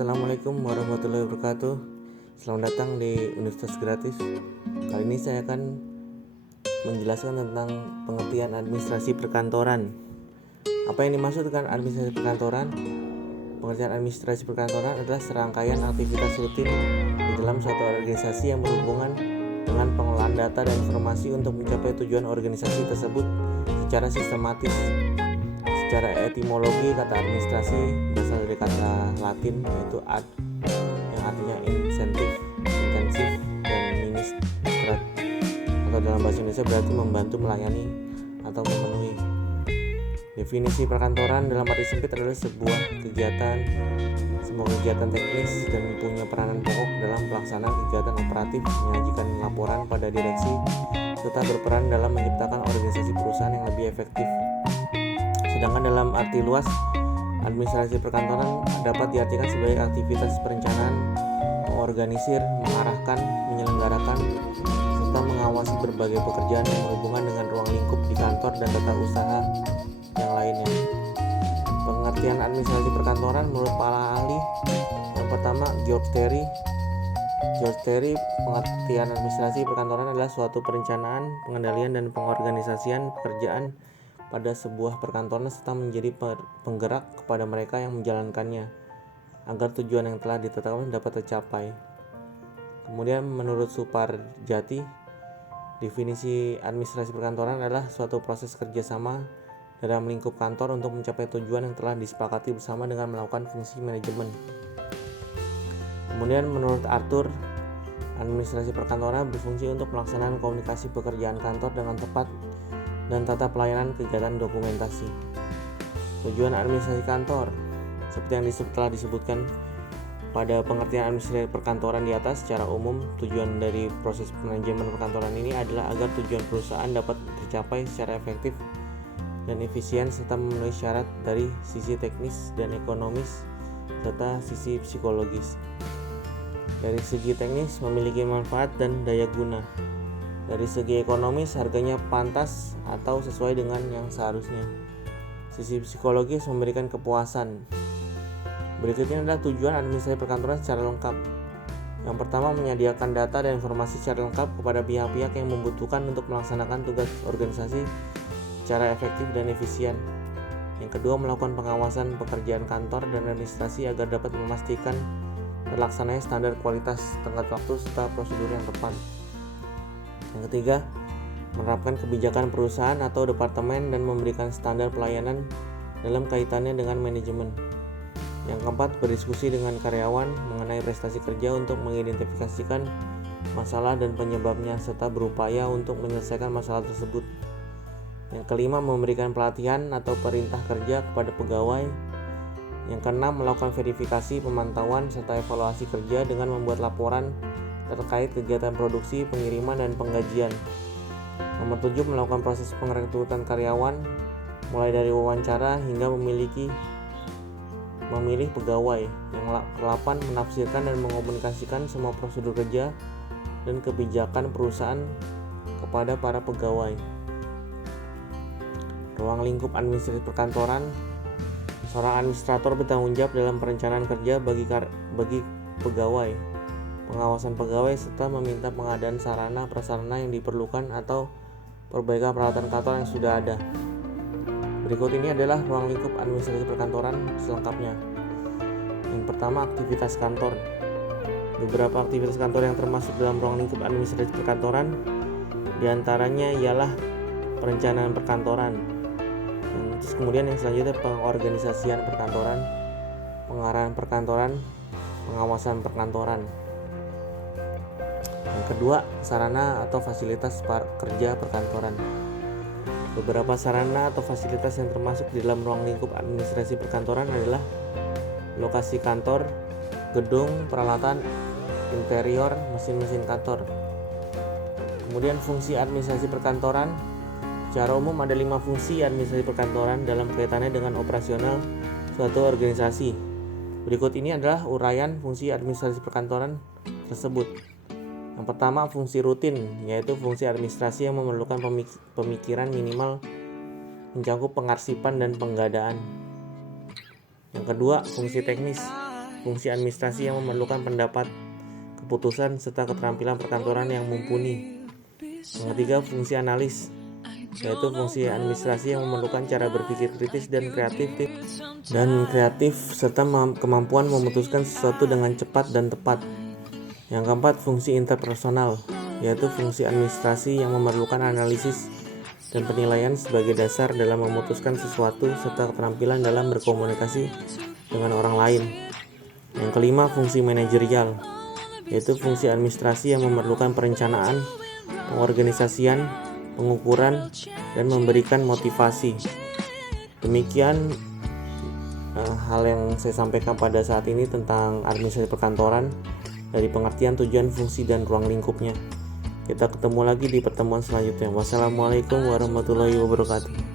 Assalamualaikum warahmatullahi wabarakatuh. Selamat datang di Universitas Gratis. Kali ini saya akan menjelaskan tentang pengertian administrasi perkantoran. Apa yang dimaksud dengan administrasi perkantoran? Pengertian administrasi perkantoran adalah serangkaian aktivitas rutin di dalam suatu organisasi yang berhubungan dengan pengelolaan data dan informasi untuk mencapai tujuan organisasi tersebut secara sistematis. Secara etimologi, kata administrasi berasal dari kata Latin yaitu ad, yang artinya insentif, intensif, dan ministrat, atau dalam bahasa Indonesia berarti membantu, melayani, atau memenuhi. Definisi perkantoran dalam arti sempit adalah sebuah kegiatan teknis dan punya peranan pokok dalam pelaksanaan kegiatan operatif, menyajikan laporan pada direksi, serta berperan dalam menciptakan organisasi perusahaan yang lebih efektif. Sedangkan dalam arti luas, administrasi perkantoran dapat diartikan sebagai aktivitas perencanaan, mengorganisir, mengarahkan, menyelenggarakan, serta mengawasi berbagai pekerjaan yang berhubungan dengan ruang lingkup di kantor dan tata usaha yang lainnya. Pengertian administrasi perkantoran menurut para ahli, yang pertama George Terry, pengertian administrasi perkantoran adalah suatu perencanaan, pengendalian, dan pengorganisasian pekerjaan pada sebuah perkantoran serta menjadi penggerak kepada mereka yang menjalankannya agar tujuan yang telah ditetapkan dapat tercapai. Kemudian menurut Suparjati, definisi administrasi perkantoran adalah suatu proses kerjasama dalam lingkup kantor untuk mencapai tujuan yang telah disepakati bersama dengan melakukan fungsi manajemen. Kemudian menurut Arthur, administrasi perkantoran berfungsi untuk pelaksanaan komunikasi pekerjaan kantor dengan tepat dan tata pelayanan kegiatan dokumentasi. Tujuan administrasi kantor, seperti yang telah disebutkan pada pengertian administrasi perkantoran di atas, secara umum tujuan dari proses manajemen perkantoran ini adalah agar tujuan perusahaan dapat tercapai secara efektif dan efisien serta memenuhi syarat dari sisi teknis dan ekonomis serta sisi psikologis. Dari segi teknis, memiliki manfaat dan daya guna. Dari segi ekonomis, harganya pantas atau sesuai dengan yang seharusnya. Sisi psikologis, memberikan kepuasan. Berikutnya adalah tujuan administrasi perkantoran secara lengkap. Yang pertama, menyediakan data dan informasi secara lengkap kepada pihak-pihak yang membutuhkan untuk melaksanakan tugas organisasi secara efektif dan efisien. Yang kedua, melakukan pengawasan pekerjaan kantor dan administrasi agar dapat memastikan terlaksananya standar kualitas, tenggat waktu, serta prosedur yang tepat. Yang ketiga, menerapkan kebijakan perusahaan atau departemen dan memberikan standar pelayanan dalam kaitannya dengan manajemen. Yang keempat, berdiskusi dengan karyawan mengenai prestasi kerja untuk mengidentifikasikan masalah dan penyebabnya serta berupaya untuk menyelesaikan masalah tersebut. Yang kelima, memberikan pelatihan atau perintah kerja kepada pegawai. Yang keenam, melakukan verifikasi, pemantauan, serta evaluasi kerja dengan membuat laporan terkait kegiatan produksi, pengiriman, dan penggajian. Nomor 7, melakukan proses perekrutan karyawan mulai dari wawancara hingga memilih pegawai. Yang ke-8, menafsirkan dan mengomunikasikan semua prosedur kerja dan kebijakan perusahaan kepada para pegawai. Ruang lingkup administrasi perkantoran. Seorang administrator bertanggung jawab dalam perencanaan kerja bagi pegawai, pengawasan pegawai, serta meminta pengadaan sarana prasarana yang diperlukan atau perbaikan peralatan kantor yang sudah ada. Berikut ini adalah ruang lingkup administrasi perkantoran selengkapnya. Yang pertama, aktivitas kantor. Beberapa aktivitas kantor yang termasuk dalam ruang lingkup administrasi perkantoran diantaranya ialah perencanaan perkantoran. Terus kemudian yang selanjutnya, pengorganisasian perkantoran, pengarahan perkantoran, pengawasan perkantoran. Yang kedua, sarana atau fasilitas kerja perkantoran. Beberapa sarana atau fasilitas yang termasuk di dalam ruang lingkup administrasi perkantoran adalah lokasi kantor, gedung, peralatan interior, mesin-mesin kantor. Kemudian fungsi administrasi perkantoran. Secara umum ada 5 fungsi administrasi perkantoran dalam kaitannya dengan operasional suatu organisasi. Berikut ini adalah uraian fungsi administrasi perkantoran tersebut. Yang pertama, fungsi rutin, yaitu fungsi administrasi yang memerlukan pemikiran minimal mencakup pengarsipan dan penggadaan. Yang kedua, fungsi teknis, fungsi administrasi yang memerlukan pendapat, keputusan, serta keterampilan perkantoran yang mumpuni. Yang ketiga, fungsi analis, yaitu fungsi administrasi yang memerlukan cara berpikir kritis dan kreatif serta kemampuan memutuskan sesuatu dengan cepat dan tepat. Yang keempat, fungsi interpersonal, yaitu fungsi administrasi yang memerlukan analisis dan penilaian sebagai dasar dalam memutuskan sesuatu serta keterampilan dalam berkomunikasi dengan orang lain. Yang kelima, fungsi manajerial, yaitu fungsi administrasi yang memerlukan perencanaan, pengorganisasian, pengukuran, dan memberikan motivasi. Demikian hal yang saya sampaikan pada saat ini tentang administrasi perkantoran dari pengertian tujuan, fungsi, dan ruang lingkupnya. Kita ketemu lagi di pertemuan selanjutnya. Wassalamualaikum warahmatullahi wabarakatuh.